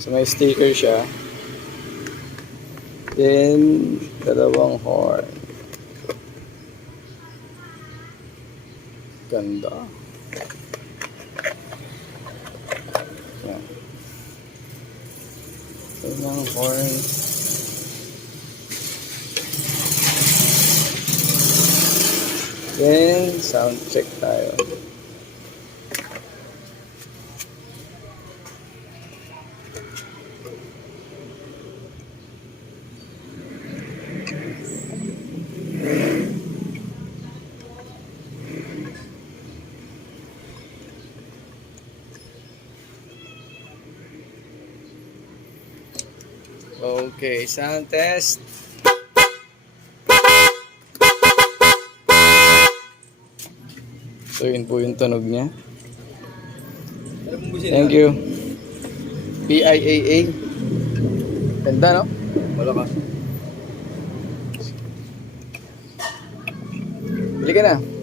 So may sticker siya. Then, dalawang horn. Ganda. Yan. Dalawang horn. Then, sound check tayo. Okay, sound test. So yun po yung tunog niya. Thank you. Piaa. Ganda, no? Wala ka. Bili ka na.